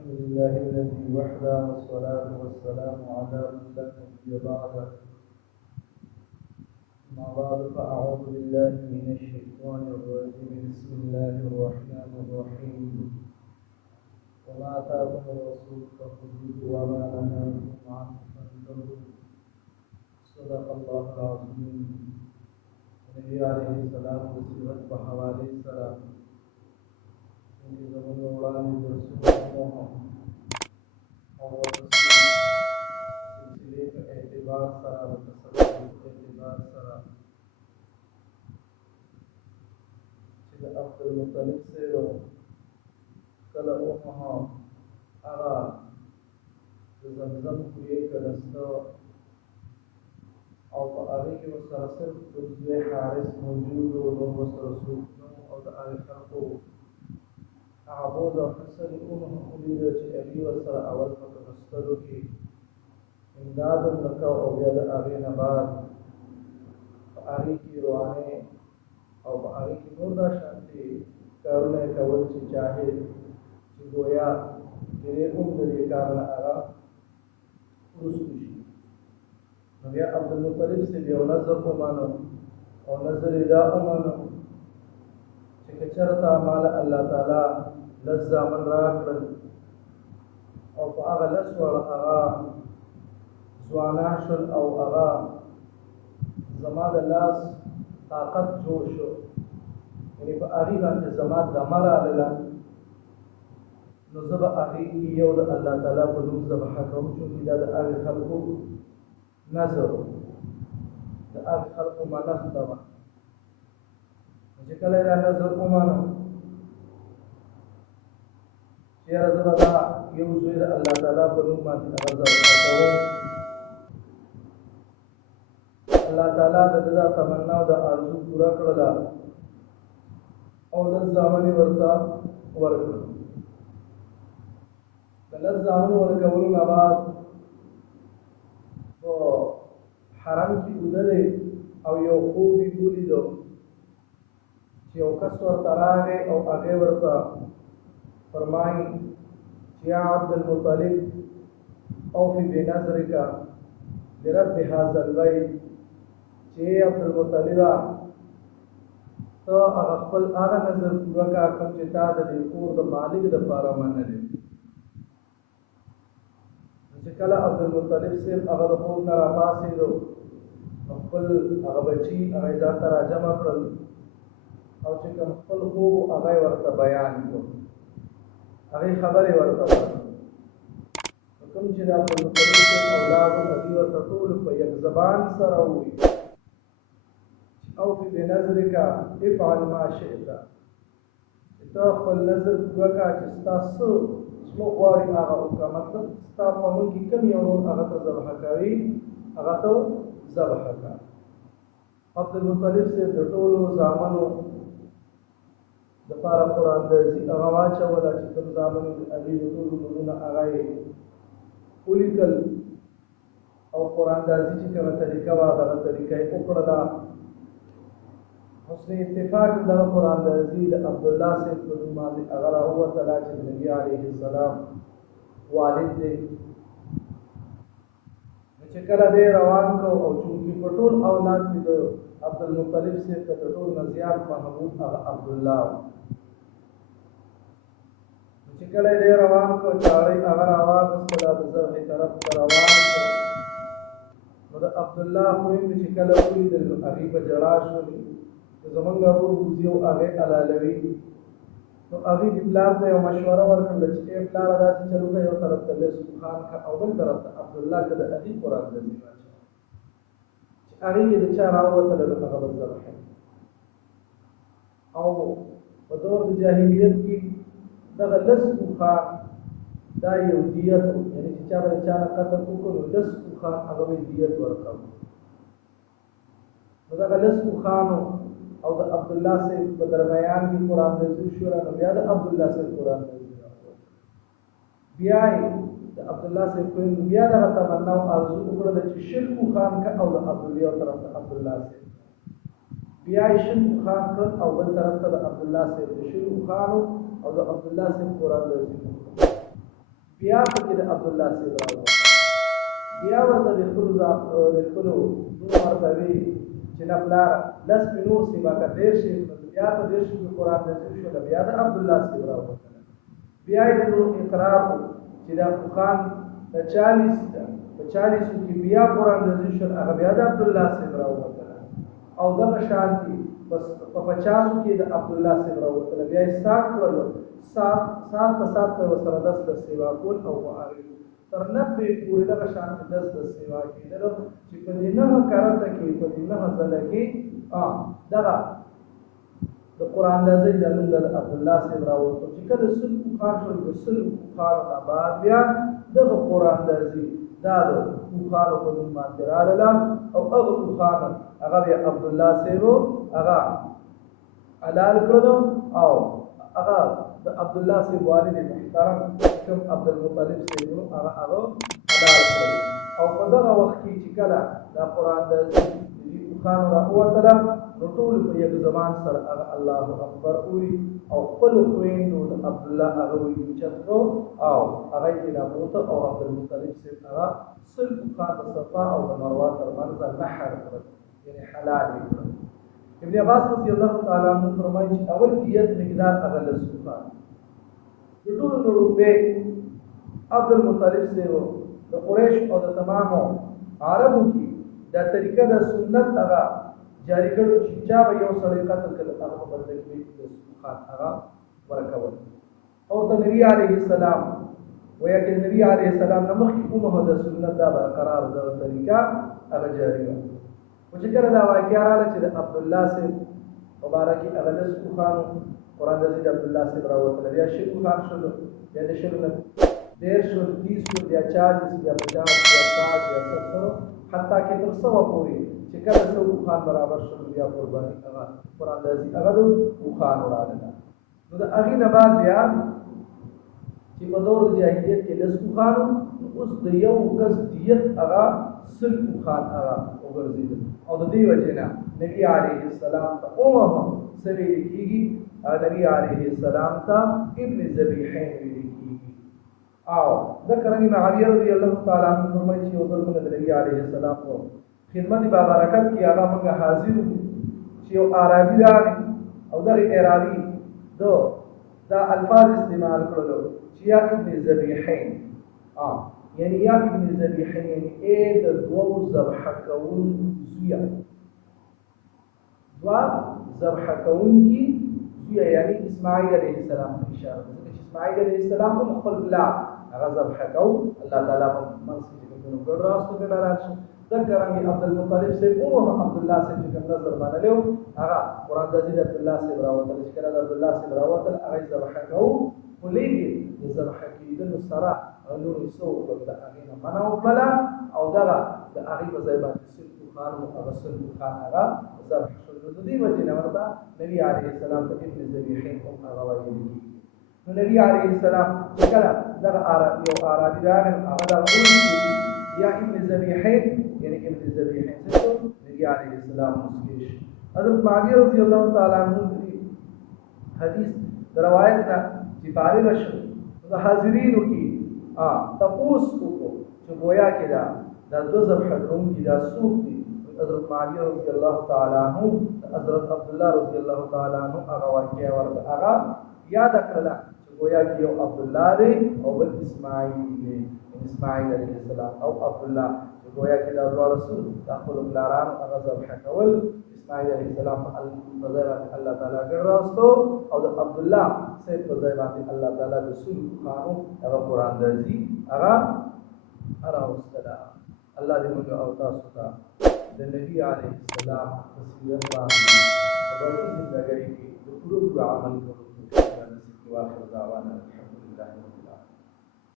الحمد لله الذي وحده والصلاة والسلام على من لا نبي بعده. أما بعد فأعوذ بالله من الشيطان الرجيم. بسم الله الرحمن الرحيم. وما آتاكم الرسول فخذوه وما نهاكم عنه فانتهوا. صدق الله العظيم. النبي عليه السلام وسيرت بحوالي السلام في زمن وړاندې درسونه او سلسلې په اعتبار سره د تسلسل په اعتبار سره چې د عبدالمطلب صاحب کله هغه د زمزم کوی کلسته او په هغې کې ورسره صرف د زوی حارث موجود و نور ورسره څوک نه او د هغې خلقو عبود او حسن ولیده چې هغې ورسره اول په کښتلو کې امداد هم نه کوه او بیا د هغې نه بعد په هغې کې روانې او په هغې کې نور دا شانتې کارونه یې کول چې جاهل چې ګویا ډېرې هم د دې کار نه هغه وروستو شي. نو بیا عبدالمطلب صاحب یو نظر ومانه او نظر یې دا ومانه چې که چېرته ماله الله تعالی لس زامن راکړل او په هغه لس واړه هغه ځوانان شول او هغه زما د لاس طاقت جوړ شو، یعنې په هغې باندې زما دمه راغله، نو زه به هغې کې یو د الله تعالی په نوم ذبحه کوم، چونکې دا د هغې خلکو نظر د هغې خلکو منښته وه. چې کله یې دا نظر ومانه چې یاره زه به دا یو زوی د الله تعالی په نوم باندې هغه ذبحه کوم، الله تعالی د ده دا تمنا او د آرزو پوره کړله او لس زامن یې ورته ورکړل. د لس زامن ورکولو نه بعد په حرم کې ودرې او یو خوب یې ولیدو چې یو کس ورته راغی او هغې ورته فرمایي چې یا عبدالمطلب اوفي بنظرک لرب هذا البیت، چې عبدالمطلبه ته هغه خپل هغه نظر پوره کړه کوم چې تا د دې کور د مالک دپاره منلی. چې کله عبدالمطلب صاحب هغه د خوب نه راپاڅېدو نو خپل هغه بچي هغه یې ځان ته راجمع کړل او چې کوم خپل خوب و هغه یې ورته بیان کړو، هغې خبرې ورته وکړې. کوم چې د عبدالمطلب صاحب اولاد و هغې ورته ټول په یک زبان سره ووایي چې اوفي بنظرک افعل ما شئت، چې ته خپل نظر پوره کړه چې ستا څه زړه غواړي هغه وکړه، مطلب ستا په ملک کې کوم یو نور هغه ته ذبحه کوي هغه ته ذبحه کړه. عبدالمطلب صاحب د ټولو زامنو دپاره قرآن درزي هغه واچوله چې کوم زامن د هغې د ټولو نومونه هغه یې ولیکل او قرآن درزي چې کومه طریقه وه دغه طریقه یې وکړله. حسن اتفاق دغه قرآن درزي د عبدالله صاحب په نوم باندې هغه راووتله چې د نبي علیه السلام والد دی. نو چې کله دی روان کړو او چونکې په ټول اولاد کې د عبدالمطلب صاحب ته د ټولو نه زیات محبوب هغه عبدالله و. نو چې کله دی روان کړو چاړۍ هغه راواخېستله د ذبحې طرف ته روان کړو، نو د عبدالله خویندې چې کله ولیدل نو هغې په ژړا شولې چې زمونږ ورور وځي او هغې حلالوي. نو هغې د پلار ته یو مشوره ورکړله چې ای پلاره داسې چل وکړه، یو طرف ته لیس خان کړه او بل طرف ته عبدالله که د هغې قرآن درزي واچوه چې هغې یې د چا راووتله نو هغه به ذبحه. او په دور د جاهلیت کې دغه لس اوښان دا یو دیت و، یعنې چې چا به د چا نه قتل وکړو نو لس اوښان هغه به یې دیت ورکوو. نو دغه لس اوښانو او د عبدالله صاحب په درمیان کې قرآن درزي شوله، نو بیا د عبدالله صاحب قرآن درزي راووت. بیا یې د عبدالله صاحب خویندو بیا دغه تمنا او آرزو وکړله چې شل اوښان که او د عبدالله یو طرف ته عبدالله صاحب، بیا یې شل اوښان کړل او بل طرف ته د عبدالله صاحب د شلو اوښانو او د عبدالله صاحب قرآن درزي وکړل. بیا پکې د عبدالله صاحب راووتل بیا ورته د خپلو نور مرتبې چې نه پلاره لس مې نور سي به که دېرش بیا په دېرشو کې قرآن نازل شوله بیا د عبدالله صاحب راووتله بیا یې نور اقرار چې د خان د 40 کې بیا قرآن نازل شول هغه بیا د عبدالله صاحب راووتله او دغه شانتي په 50 کې د عبدالله صاحب راووتله بیا یې ساټ کړلو سات په سات په ورسره دس د سیوا کول او معارف تر 90 پورې دغه شانتي دس د سیوا کېدلو چې په دې نه کارته کې په دې نه ځله کې دغه د قرآن نازل د نوم د عبدالله صاحب راووتو چې کله سل بخار شول د سل بخار نه بعد بیا دغه قرآن نازل دا د بخارو په نوم باندې راغله او هغه بخار هغه بیا عبدالله صاحب هغه حلال کړلو او هغه د عبدالله صاحب والد محترم کوم عبدالمطلب صاحب هغه حلال کړل او په دغه وخت کې چې کله دا قرآن نازل خان راووتله نو ټول په یک زبان سره هغه الله اکبر وایي او خپل خویندو د عبدالله هغه وایي اوچت کړو او هغه یې رابوته او عبدالمطلب صاحب هغه سل خان د صفا او د مروه ترمنځ نحر کړل یعنې حلال یې کړل ابن عباس رضی الله تعالی عنه فرمایي چې اول دیت مقدار هغه لسو خان د ټولو نه روپۍ عبدالمطلب صاحب د قریش او د تمامو عربو کې دا طریقه د سنت هغه جاری کړو چې چا به یو سړی قتل کړي هغه په بدل کې د خان هغه ورکول او د نبی عليه السلام ویا چې نبی عليه السلام نه مخکې کومه د سنت دا برقرار د طریقه هغه جاری و او چې کله دا واقعیا راغله چې د عبدالله صاحب مبارکي هغه د خان قرآن د عبدالله صاحب راووتل بیا شیخ خان شول بیا د شیخ نه 150 30 بیا 40 بیا 50 بیا 60 بیا 70 حتی کې تر 100 پورې چې کله څو خان برابر شول بیا قرباني هغه قرآن دازي هغه د خان راغله نو د هغې نه بعد بیا چې په دور د جاهلیت کې لس خانو اوس د یو کس دیت هغه سل خان هغه وګرځېدل او د دې وجې نه نبي علیه السلام ته عموما څه ویل کېږي نبي علیه السلام ته ابن ذبیحین ویل کېږي او ذکر ابن معاویه رضی الله تعالی عنہ فرمایي چې یو ځل موږ د نبی علیه السلام په خدمت بابرکت کې هغه موږ حاضر چې یو عربي راغی او دغه عربي دا الفاظ استعمال کړل چې یا ابن ذبیحین یعنی یا ابن ذبیحین یعنی د دوو ذبح کون زویا دوا ذبح کون کی زویا یعنی اسماعیل علیه السلام په اشاره ده چې اسماعیل علیه السلام هم خپل بلا هغه ذبح کو الله تعالی په منځ کې کوم ګډ راستو کې راځي ذکر ان عبد المطلب سے او عبد الله سے کوم نظر باندې له هغه قران د عبد الله سے راوته چې کله عبد الله سے راوته هغه ذبح کو ولېږي د ذبح کېدل سره نور څو د هغه نه منو بلا او دغه د هغه په ځای باندې سل خان او هغه سل خان هغه ذبح شو د دې وجه نه ورته نبی عليه السلام ته ابن ذبیحین هم هغه وایي نو نبی عليه السلام چې کله دغه یو عربي راغی هغه دا یا ابن ذبیحین یعنی ابن ذبیحین څه نبی عليه السلام مسکیش حضرت معاویه رضی الله تعالی عنہ حدیث روایت نه چې فارغ شو د حاضرینو کې تپوس وکړو چې گویا کې دا دو ذبح کوونکي دا څوک دي حضرت معاویه رضی الله تعالی عنہ حضرت عبدالله رضی الله تعالی عنہ هغه واقعه ورته هغه یاد کړله چې گویا کې یو عبدالله دی او بل اسماعیل دی اسماعیل علیه السلام او عبدالله چې گویا کې دا دواړه څوک د خپلو پلارانو هغه ذبح کول اسماعیل علیه السلام په ځای باندې الله تعالی ګډ راوستو او د عبدالله صاحب په ځای باندې الله تعالی د سلو خانو هغه قرآن درځي هغه راوستله الله دې موږ او تاسو ته د نبی علیه السلام په سیرت باندې په ژوندۍ زندګۍ کې د ټولو عمل کولو واخر دعوانا الحمد لله